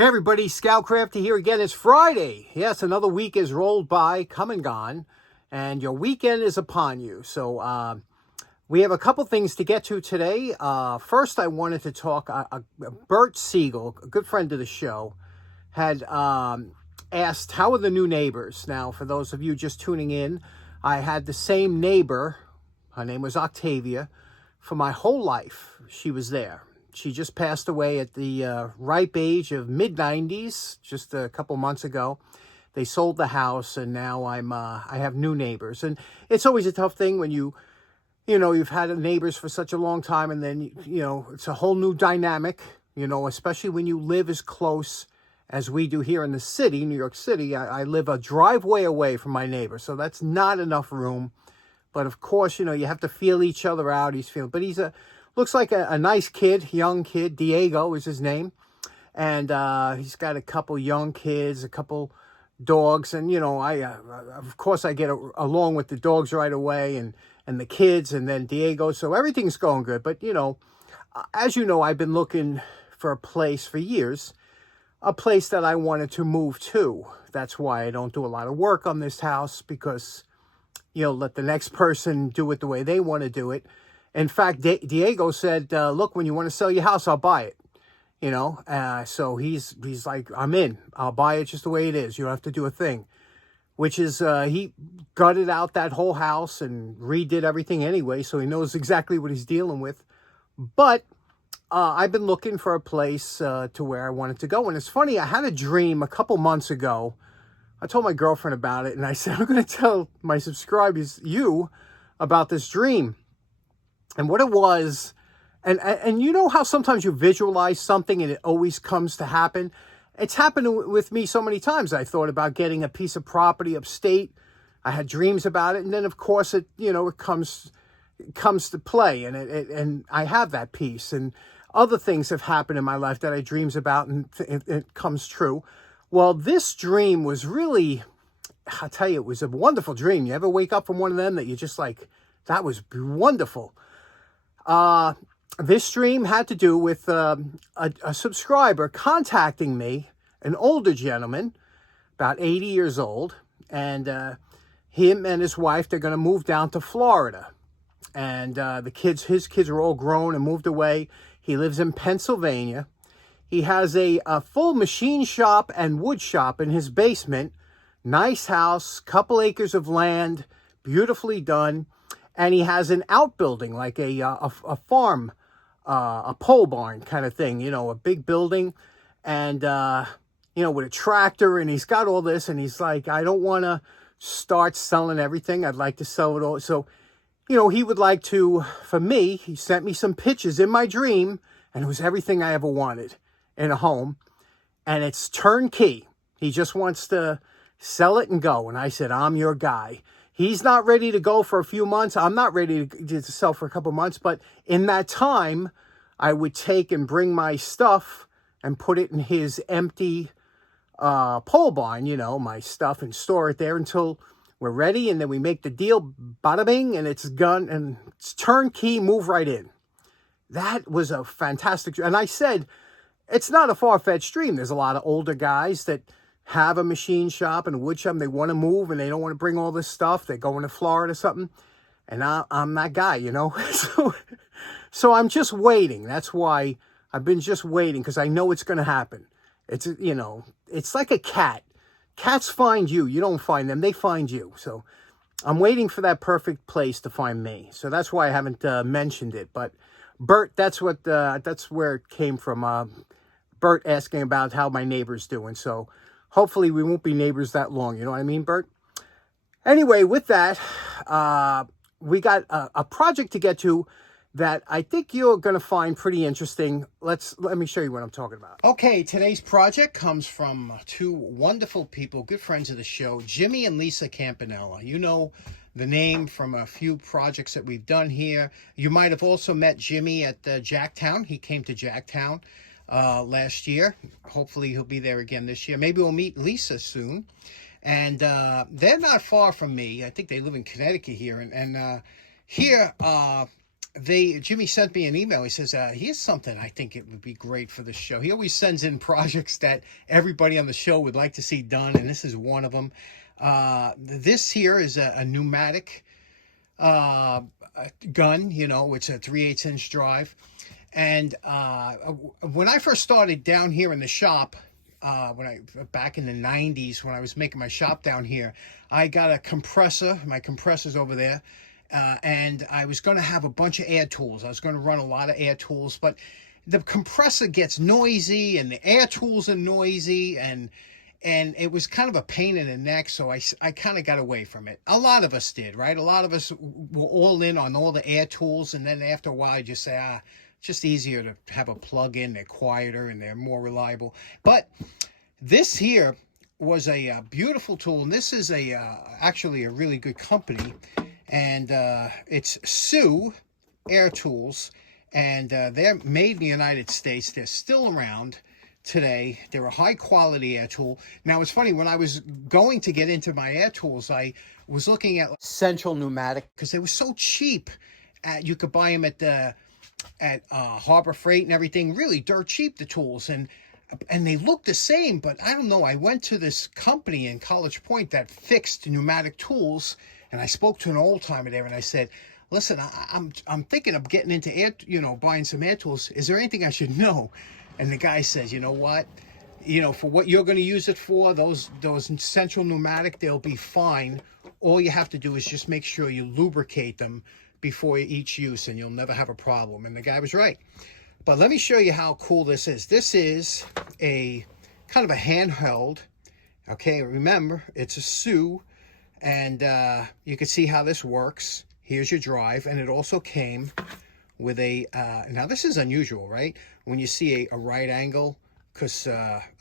Hey everybody, Scoutcrafter here again. It's Friday. Yes, another week is rolled by, come and gone, and your weekend is upon you. So we have a couple things to get to today. First, I wanted to talk, Bert Siegel, a good friend of the show, had asked, how are the new neighbors? Now, for those of you just tuning in, I had the same neighbor, her name was Octavia, for my whole life. She was there. She just passed away at the ripe age of mid-90s, just a couple months ago. They sold the house, and now I have new neighbors. And it's always a tough thing when you've had neighbors for such a long time, and then, it's a whole new dynamic, especially when you live as close as we do here in the city, New York City. I live a driveway away from my neighbor, so that's not enough room. But of course, you have to feel each other out. But looks like a nice kid, young kid. Diego is his name. And he's got a couple young kids, a couple dogs. And, of course, I get along with the dogs right away and the kids and then Diego. So everything's going good. But, as you know, I've been looking for a place for years, a place that I wanted to move to. That's why I don't do a lot of work on this house, because, let the next person do it the way they want to do it. In fact, Diego said, look, when you want to sell your house, I'll buy it. So he's like, I'm in. I'll buy it just the way it is. You don't have to do a thing. Which is, he gutted out that whole house and redid everything anyway, so he knows exactly what he's dealing with. But I've been looking for a place to where I wanted to go. And it's funny, I had a dream a couple months ago. I told my girlfriend about it, and I said, I'm going to tell my subscribers, about this dream. And what it was, and you know how sometimes you visualize something and it always comes to happen? It's happened with me so many times. I thought about getting a piece of property upstate. I had dreams about it. And then, of course, it comes to play. And I have that piece. And other things have happened in my life that I dreams about, and it comes true. Well, this dream was really, I'll tell you, it was a wonderful dream. You ever wake up from one of them that you're just like, that was wonderful? This stream had to do with a subscriber contacting me, an older gentleman, about 80 years old, and him and his wife, they're going to move down to Florida. And his kids are all grown and moved away. He lives in Pennsylvania. He has a full machine shop and wood shop in his basement. Nice house, couple acres of land, beautifully done. And he has an outbuilding, like a farm, a pole barn kind of thing, a big building, and, with a tractor, and he's got all this, and he's like, I don't want to start selling everything. I'd like to sell it all. So, he would like to, for me, he sent me some pictures in my dream, and it was everything I ever wanted in a home, and it's turnkey. He just wants to sell it and go, and I said, I'm your guy. He's not ready to go for a few months. I'm not ready to sell for a couple months. But in that time, I would take and bring my stuff and put it in his empty pole barn, my stuff, and store it there until we're ready. And then we make the deal, bada bing, and it's gone. And it's turnkey, move right in. That was a fantastic dream. And I said, it's not a far-fetched dream. There's a lot of older guys that have a machine shop and a wood shop, and they want to move and they don't want to bring all this stuff. They're going to Florida or something. And I'm that guy, So I'm just waiting. That's why I've been just waiting, because I know it's going to happen. It's, it's like a cat. Cats find you. You don't find them. They find you. So I'm waiting for that perfect place to find me. So that's why I haven't mentioned it. But Bert, that's where it came from. Bert asking about how my neighbor's doing. So hopefully we won't be neighbors that long. You know what I mean, Bert? Anyway, with that, we got a project to get to that I think you're going to find pretty interesting. Let me show you what I'm talking about. Okay, today's project comes from two wonderful people, good friends of the show, Jimmy and Lisa Campanella. You know the name from a few projects that we've done here. You might have also met Jimmy at Jacktown. He came to Jacktown last year. Hopefully he'll be there again this year. Maybe we'll meet Lisa soon. And they're not far from me. I think they live in Connecticut here. And here Jimmy sent me an email. He says, here's something I think it would be great for the show. He always sends in projects that everybody on the show would like to see done, and this is one of them. This here is a pneumatic gun, you know, it's a 3/8 inch drive. And when I first started down here in the shop, back in the 90s, when I was making my shop down here, I got a compressor. My compressor's over there. And I was going to have a bunch of air tools. I was going to run a lot of air tools, but the compressor gets noisy and the air tools are noisy, and it was kind of a pain in the neck, so I kind of got away from it. A lot of us did, right? A lot of us were all in on all the air tools, and then after a while you just say, it's just easier to have a plug-in. They're quieter and they're more reliable. But this here was a beautiful tool, and this is actually a really good company. And it's Sioux Air Tools, and they're made in the United States. They're still around today. They're a high-quality air tool. Now, it's funny, when I was going to get into my air tools, I was looking at Central Pneumatic, because they were so cheap. You could buy them at Harbor Freight and everything, really dirt cheap, the tools. And they look the same, but I don't know. I went to this company in College Point that fixed pneumatic tools, and I spoke to an old timer there, and I said, listen, I'm thinking of getting into buying some air tools. Is there anything I should know? And the guy says, you know what? For what you're going to use it for, those Central Pneumatic, they'll be fine. All you have to do is just make sure you lubricate them before each use, and you'll never have a problem. And the guy was right. But let me show you how cool this is. This is a kind of a handheld. Okay, remember, it's a Sioux. And you can see how this works. Here's your drive, and it also came with a, now this is unusual, right? When you see a right angle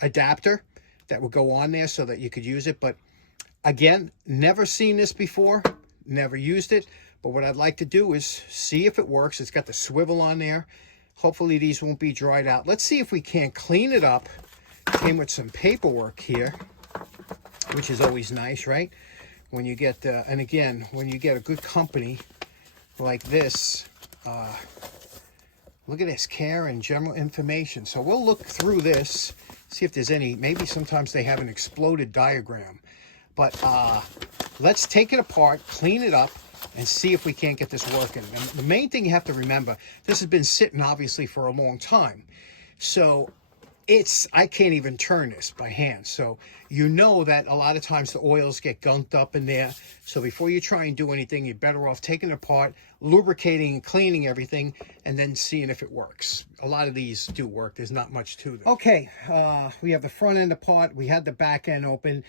adapter that will go on there so that you could use it. But again, never seen this before, never used it. But what I'd like to do is see if it works. It's got the swivel on there. Hopefully these won't be dried out. Let's see if we can't clean it up. Came with some paperwork here, which is always nice, right? When you get, and again, when you get a good company like this, look at this, care and general information. So we'll look through this, see if there's any, maybe sometimes they have an exploded diagram. But let's take it apart, clean it up, and see if we can't get this working. And the main thing you have to remember, this has been sitting obviously for a long time. So I can't even turn this by hand. So you know that a lot of times the oils get gunked up in there. So before you try and do anything, you're better off taking it apart, lubricating and cleaning everything, and then seeing if it works. A lot of these do work. There's not much to them. Okay, we have the front end apart. We had the back end open.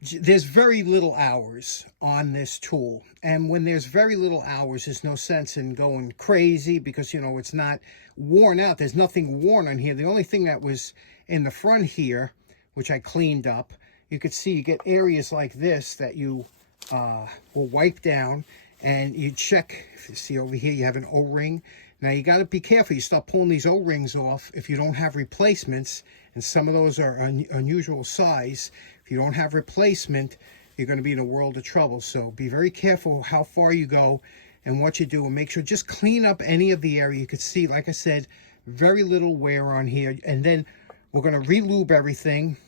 There's very little hours on this tool. And when there's very little hours, there's no sense in going crazy because, it's not worn out. There's nothing worn on here. The only thing that was in the front here, which I cleaned up, you could see you get areas like this that you will wipe down, and you check. If you see over here, you have an O-ring. Now, you got to be careful. You start pulling these O-rings off if you don't have replacements, and some of those are unusual size. If you don't have replacement, you're going to be in a world of trouble. So be very careful how far you go and what you do, and make sure just clean up any of the area. You can see, like I said, very little wear on here. And then we're going to re-lube everything,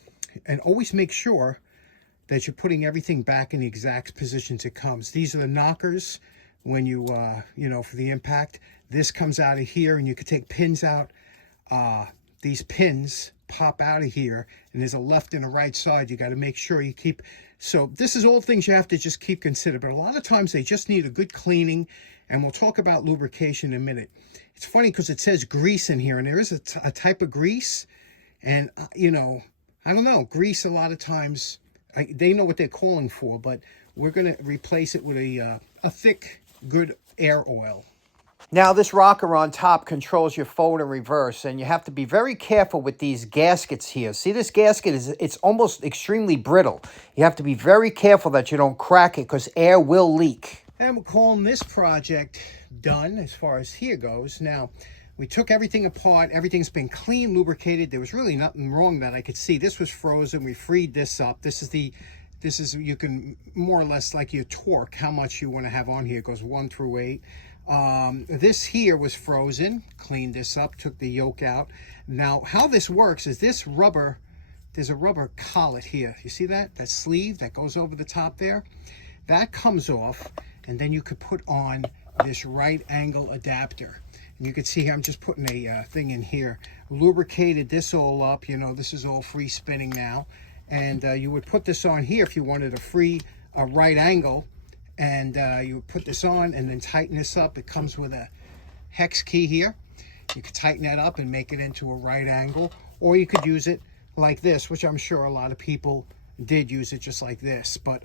and always make sure that you're putting everything back in the exact positions it comes. These are the knockers when you, for the impact. This comes out of here, and you can take pins out. These pins pop out of here, and there's a left and a right side. You got to make sure you keep. So this is all things you have to just keep considered. But a lot of times they just need a good cleaning, and we'll talk about lubrication in a minute. It's funny because it says grease in here, and there is a type of grease, and I don't know, grease a lot of times they know what they're calling for, but we're going to replace it with a thick, good air oil. Now, this rocker on top controls your forward and reverse, and you have to be very careful with these gaskets here. See, this gasket it's almost extremely brittle. You have to be very careful that you don't crack it because air will leak. And we're calling this project done as far as here goes. Now, we took everything apart. Everything's been clean, lubricated. There was really nothing wrong that I could see. This was frozen. We freed this up. This is you can more or less like your torque, how much you want to have on here. It goes 1 through 8. This here was frozen. Cleaned this up, took the yoke out. Now, how this works is this rubber, there's a rubber collet here. You see that? That sleeve that goes over the top there? That comes off, and then you could put on this right angle adapter. And you can see here, I'm just putting a thing in here. Lubricated this all up. You know, this is all free spinning now. And you would put this on here if you wanted a right angle. And you would put this on and then tighten this up. It comes with a hex key here. You could tighten that up and make it into a right angle. Or you could use it like this, which I'm sure a lot of people did use it just like this. But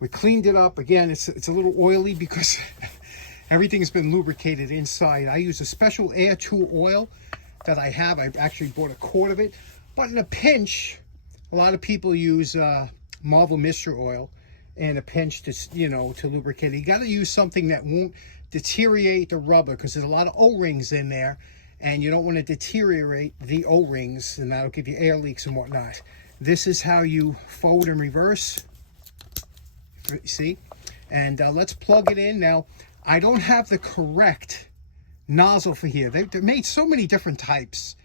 we cleaned it up. Again, it's a little oily because everything's been lubricated inside. I use a special air tool oil that I have. I actually bought a quart of it. But in a pinch, a lot of people use Marvel Mystery Oil in a pinch to, you know, to lubricate it. You got to use something that won't deteriorate the rubber because there's a lot of O-rings in there, and you don't want to deteriorate the O-rings, and that'll give you air leaks and whatnot. This is how you forward and reverse. See? And let's plug it in. Now, I don't have the correct nozzle for here. They made so many different types.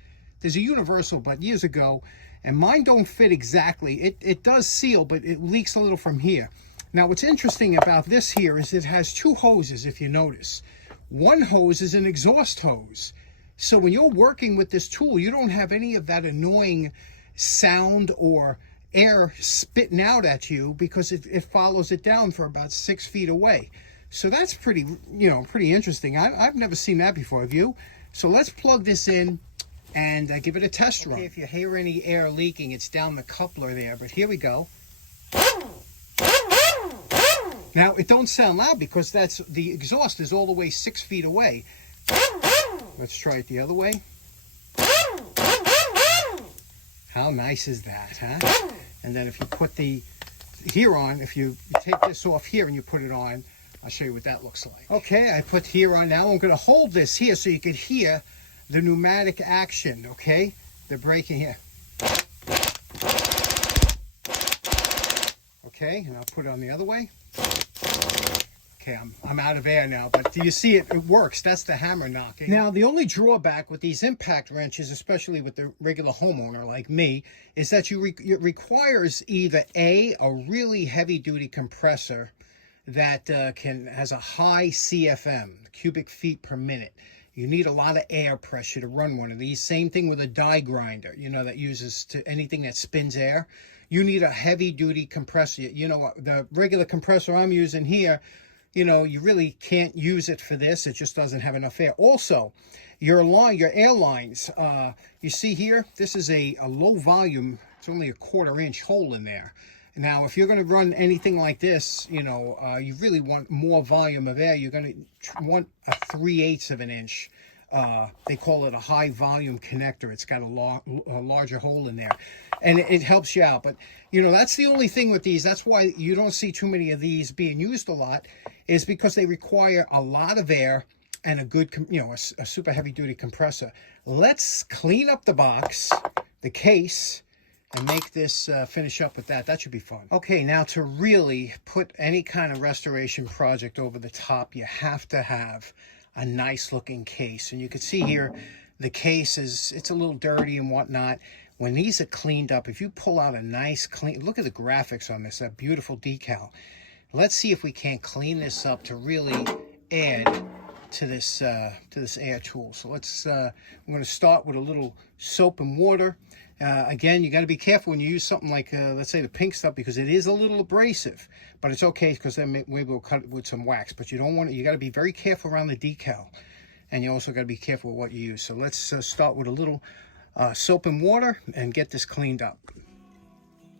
There's a universal, but years ago, and mine don't fit exactly. It does seal, but it leaks a little from here. Now, what's interesting about this here is it has two hoses, if you notice. One hose is an exhaust hose. So when you're working with this tool, you don't have any of that annoying sound or air spitting out at you because it follows it down for about 6 feet away. So that's pretty, you know, pretty interesting. I've never seen that before, have you? So let's plug this in and give it a test run. Okay, if you hear any air leaking, it's down the coupler there, but here we go. Now, it don't sound loud because the exhaust is all the way 6 feet away. Let's try it the other way. How nice is that, huh? And then if you put the here on, if you take this off here and you put it on, I'll show you what that looks like. Okay, I put here on now. I'm going to hold this here so you can hear the pneumatic action, okay? The braking here. Okay, and I'll put it on the other way. Okay, I'm out of air now, but do you see it? It works. That's the hammer knocking. Now, the only drawback with these impact wrenches, especially with the regular homeowner like me, is that it requires either a really heavy-duty compressor that has a high CFM, cubic feet per minute. You need a lot of air pressure to run one of these. Same thing with a die grinder, you know, that uses anything that spins air. You need a heavy-duty compressor. You know, the regular compressor I'm using here, you know, you really can't use it for this. It just doesn't have enough air. Also, your air lines, you see here, this is a low volume. It's only a 1/4 inch hole in there. Now, if you're going to run anything like this, you know, you really want more volume of air. You're going to want a 3/8 of an inch. They call it a high volume connector. It's got a larger hole in there, and it helps you out. But, you know, that's the only thing with these. That's why you don't see too many of these being used a lot, is because they require a lot of air and a good, you know, a super heavy duty compressor. Let's clean up the box, the case, and make this finish up with that. That should be fun. Okay, now to really put any kind of restoration project over the top, you have to have a nice looking case. And you can see here, the case it's a little dirty and whatnot. When these are cleaned up, if you pull out a nice clean, look at the graphics on this, that beautiful decal. Let's see if we can't clean this up to really add to this air tool. So let's, I'm going to start with a little soap and water. Again, you got to be careful when you use something like, let's say the pink stuff, because it is a little abrasive, but it's okay because then maybe we'll cut it with some wax. But you don't want it, you got to be very careful around the decal, and you also got to be careful with what you use. So let's start with a little soap and water and get this cleaned up.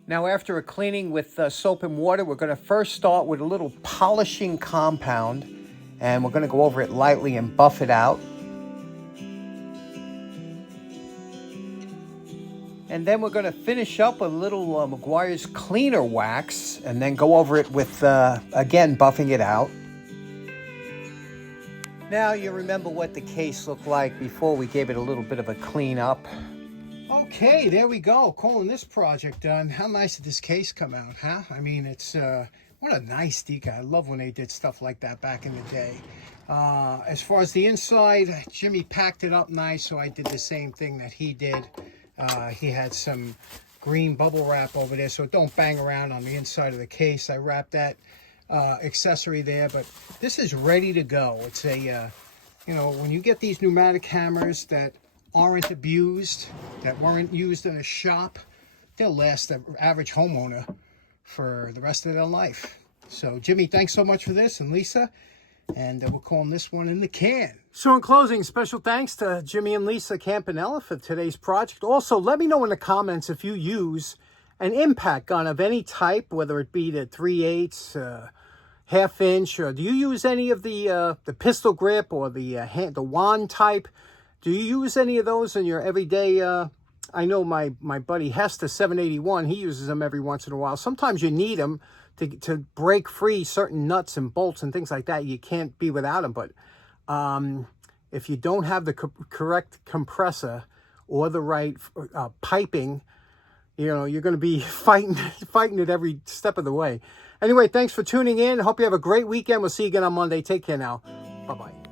Now, after a cleaning with soap and water, we're going to first start with a little polishing compound, and we're going to go over it lightly and buff it out. And then we're going to finish up with a little McGuire's cleaner wax, and then go over it with, again, buffing it out. Now you remember what the case looked like before we gave it a little bit of a clean up. Okay, there we go. Calling this project done. How nice did this case come out, huh? I mean, it's, well, What a nice decal. I love when they did stuff like that back in the day. As far as the inside, Jimmy packed it up nice, so I did the same thing that he did. He had some green bubble wrap over there, so it don't bang around on the inside of the case. I wrapped that accessory there, but this is ready to go. It's a, you know, when you get these pneumatic hammers that aren't abused, that weren't used in a shop, they'll last the average homeowner for the rest of their life. So Jimmy, thanks so much for this, and Lisa, and we're calling this one in the can. So in closing, special thanks to Jimmy and Lisa Campanella for today's project. Also, let me know in the comments if you use an impact gun of any type, whether it be the 3/8, half-inch, or do you use any of the pistol grip or the wand type? Do you use any of those in your everyday? I know my buddy Hester 781, he uses them every once in a while. Sometimes you need them to break free certain nuts and bolts and things like that. You can't be without them. But if you don't have the correct compressor or the right piping, you know, you're going to be fighting it every step of the way. Anyway, thanks for tuning in. Hope you have a great weekend. We'll see you again on Monday. Take care now. Bye-bye.